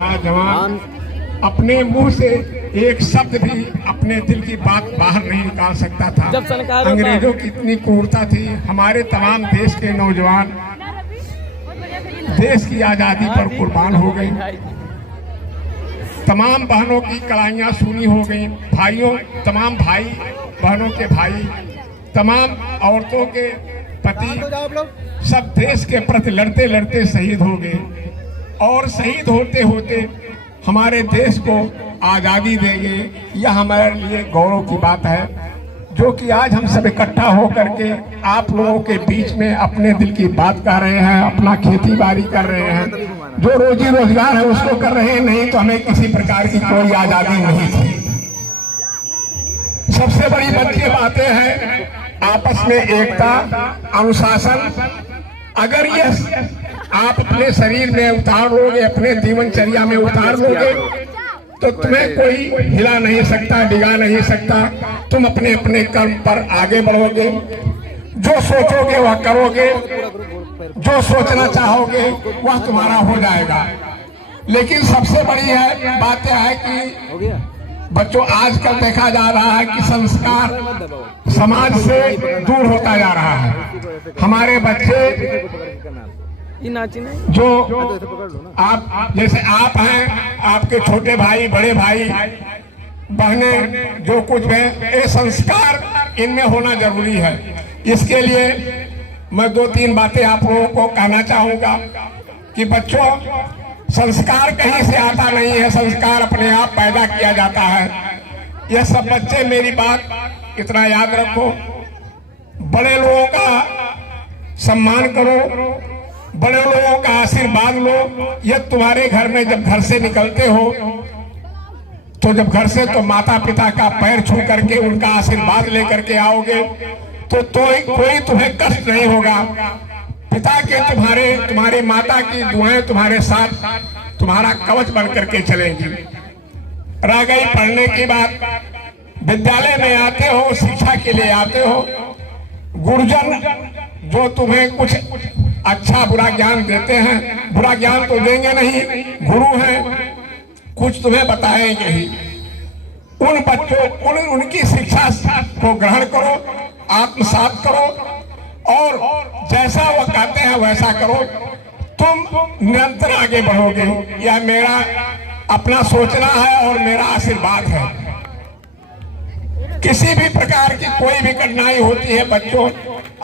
जवान अपने मुंह से एक शब्द भी अपने दिल की बात बाहर नहीं निकाल सकता था। अंग्रेजों की इतनी क्रूरता थी। हमारे तमाम देश के नौजवान देश की आजादी पर कुर्बान हो गए। तमाम बहनों की कलाइयां सूनी हो गई। भाइयों, तमाम भाई बहनों के भाई, तमाम औरतों के पति सब देश के प्रति लड़ते लड़ते शहीद हो गए। और शहीद होते होते हमारे देश को आज़ादी देंगे, यह हमारे लिए गौरव की बात है। जो कि आज हम सब इकट्ठा होकर के आप लोगों के बीच में अपने दिल की बात कर रहे हैं, अपना खेती बाड़ी कर रहे हैं, जो रोजी रोजगार है उसको कर रहे हैं। नहीं तो हमें किसी प्रकार की कोई आज़ादी नहीं थी। सबसे बड़ी मुख्य बातें हैं आपस में एकता, अनुशासन। अगर ये आप अपने शरीर में उतार लोगे, अपने जीवनचर्या में उतार लोगे, तो तुम्हें कोई हिला नहीं सकता, डिगा नहीं सकता। तुम अपने अपने कर्म पर आगे बढ़ोगे। जो सोचोगे वह करोगे, जो सोचना चाहोगे वह तुम्हारा हो जाएगा। लेकिन सबसे बड़ी बात यह है कि बच्चों, आजकल देखा जा रहा है कि संस्कार समाज से दूर होता जा रहा है। हमारे बच्चे जो आप जैसे आप हैं, आपके छोटे भाई, बड़े भाई, बहनें, जो कुछ है, ये संस्कार इनमें होना जरूरी है। इसके लिए मैं 2-3 बातें आप लोगों को कहना चाहूंगा कि बच्चों, संस्कार कहीं से आता नहीं है, संस्कार अपने आप पैदा किया जाता है। यह सब बच्चे मेरी बात इतना याद रखो, बड़े लोगों का सम्मान करो, बड़े लोगों का आशीर्वाद लो। यह तुम्हारे घर में जब घर से निकलते हो, तो जब घर से तो माता पिता का पैर छू करके उनका आशीर्वाद लेकर के आओगे, तो कोई तुम्हें कष्ट नहीं होगा। पिता के तुम्हारी माता की दुआएं तुम्हारे साथ तुम्हारा कवच बन करके चलेंगी। रह गई पढ़ने की बात, विद्यालय में आते हो, शिक्षा के लिए आते हो। गुरुजन जो तुम्हें कुछ अच्छा बुरा ज्ञान देते हैं, बुरा ज्ञान तो देंगे नहीं, गुरु हैं, कुछ तुम्हें बताएंगे ही। उन बच्चों उनकी शिक्षा को ग्रहण करो, आत्मसात करो, और जैसा वो कहते हैं वैसा करो। तुम निरंतर आगे बढ़ोगे। यह मेरा अपना सोचना है और मेरा आशीर्वाद है। किसी भी प्रकार की कोई भी कठिनाई होती है बच्चों,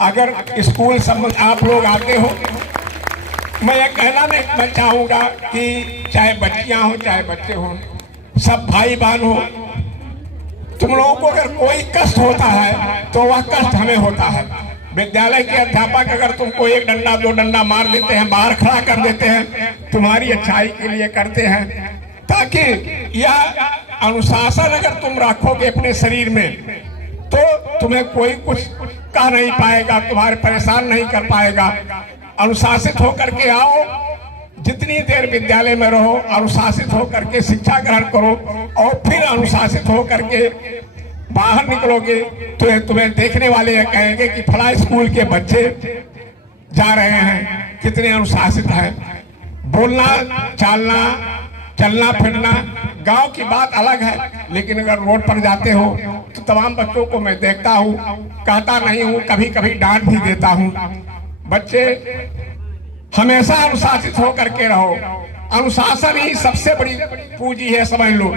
अगर स्कूल संबंध आप लोग आते हो, मैं ये कहना नहीं चाहूंगा कि चाहे बच्चियां हो चाहे बच्चे हो, सब भाई बहन हो, तुम लोगों को अगर कोई कष्ट होता है तो वह कष्ट हमें होता है। विद्यालय के अध्यापक अगर तुमको 1 डंडा 2 डंडा मार देते हैं, बाहर खड़ा कर देते हैं, तुम्हारी अच्छाई के लिए करते हैं, ताकि यह अनुशासन अगर तुम रखोगे अपने शरीर में, तो तुम्हें कोई कुछ कह नहीं पाएगा, तुम्हारे परेशान नहीं कर पाएगा। अनुशासित होकर के आओ, जितनी देर विद्यालय में रहो, अनुशासित होकर के शिक्षा ग्रहण करो, और फिर अनुशासित होकर के बाहर निकलोगे तो तुम्हें देखने वाले ये कहेंगे कि फला स्कूल के बच्चे जा रहे हैं, कितने अनुशासित हैं। बोलना, चालना, चलना फिरना, गांव की बात अलग है, लेकिन अगर रोड पर जाते हो तो तमाम बच्चों को मैं देखता हूँ, कहता नहीं हूँ, कभी कभी डांट भी देता हूँ। बच्चे हमेशा अनुशासित होकर के रहो। अनुशासन ही सबसे बड़ी पूंजी है, समझ लो।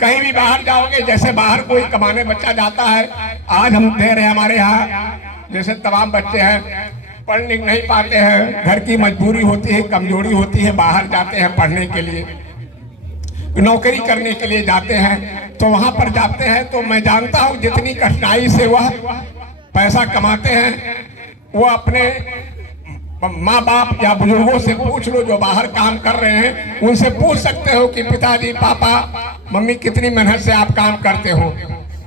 कहीं भी बाहर जाओगे, जैसे बाहर कोई कमाने बच्चा जाता है, आज हम दे रहे हैं, हमारे यहाँ जैसे तमाम बच्चे हैं पढ़ लिख नहीं पाते हैं, घर की मजबूरी होती है, कमजोरी होती है, बाहर जाते हैं पढ़ने के लिए, नौकरी करने के लिए जाते हैं। तो वहां पर जाते हैं तो मैं जानता हूं जितनी कठिनाई से वह पैसा कमाते हैं। वो अपने माँ बाप या बुजुर्गों से पूछ लो जो बाहर काम कर रहे हैं, उनसे पूछ सकते हो कि पिताजी, पापा, मम्मी कितनी मेहनत से आप काम करते हो।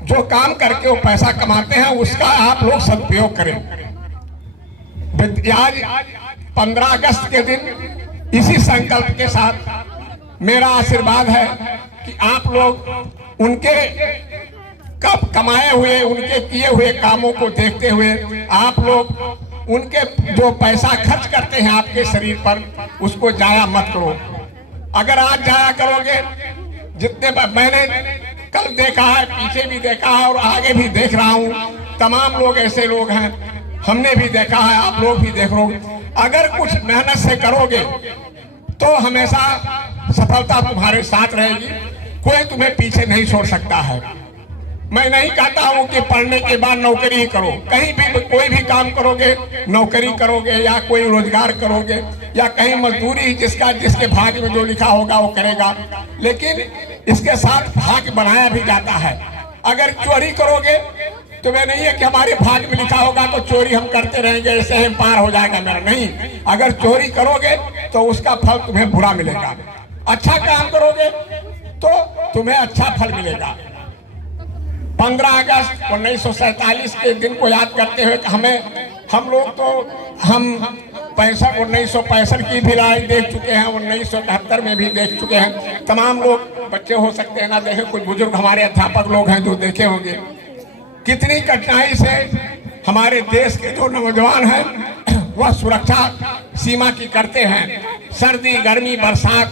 जो काम करके वो पैसा कमाते हैं उसका आप लोग सदुपयोग करें। आज 15 अगस्त के दिन इसी संकल्प के साथ मेरा आशीर्वाद है कि आप लोग उनके कब कमाए हुए, उनके किए हुए कामों को देखते हुए आप लोग उनके जो पैसा खर्च करते हैं आपके शरीर पर, उसको जाया मत करो। अगर आज जाया करोगे, जितने मैंने कल देखा है, पीछे भी देखा है और आगे भी देख रहा हूँ, तमाम लोग ऐसे लोग हैं, हमने भी देखा है, आप लोग भी देख रहे हो। अगर कुछ मेहनत से करोगे तो हमेशा सफलता तुम्हारे साथ रहेगी, कोई तुम्हें पीछे नहीं छोड़ सकता है। मैं नहीं कहता हूँ कि पढ़ने के बाद नौकरी ही करो, कहीं भी कोई भी काम करोगे, नौकरी करोगे या कोई रोजगार करोगे या कहीं मजदूरी, जिसके भाग्य में जो लिखा होगा वो करेगा, लेकिन इसके साथ भाग्य बनाया भी जाता है। अगर चोरी करोगे तो मैं नहीं है कि हमारे भाग्य में लिखा होगा तो चोरी हम करते रहेंगे, ऐसे ही पार हो जाएगा मेरा, नहीं। अगर चोरी करोगे तो उसका फल तुम्हें बुरा मिलेगा, अच्छा काम करोगे तो तुम्हें अच्छा फल मिलेगा। 15 अगस्त 1947 के दिन को याद करते हुए हम लोग तो 1965 की भी लड़ाई देख चुके हैं, 1971 में भी देख चुके हैं। तमाम लोग बच्चे हो सकते हैं ना देखे, कुछ बुजुर्ग हमारे अध्यापक लोग हैं जो देखे होंगे। कितनी कठिनाई से हमारे देश के जो नौजवान हैं वह सुरक्षा सीमा की करते हैं। सर्दी, गर्मी, बरसात,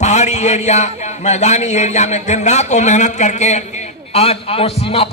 पहाड़ी एरिया, मैदानी एरिया में दिन रात वो मेहनत करके आज वो सीमा पर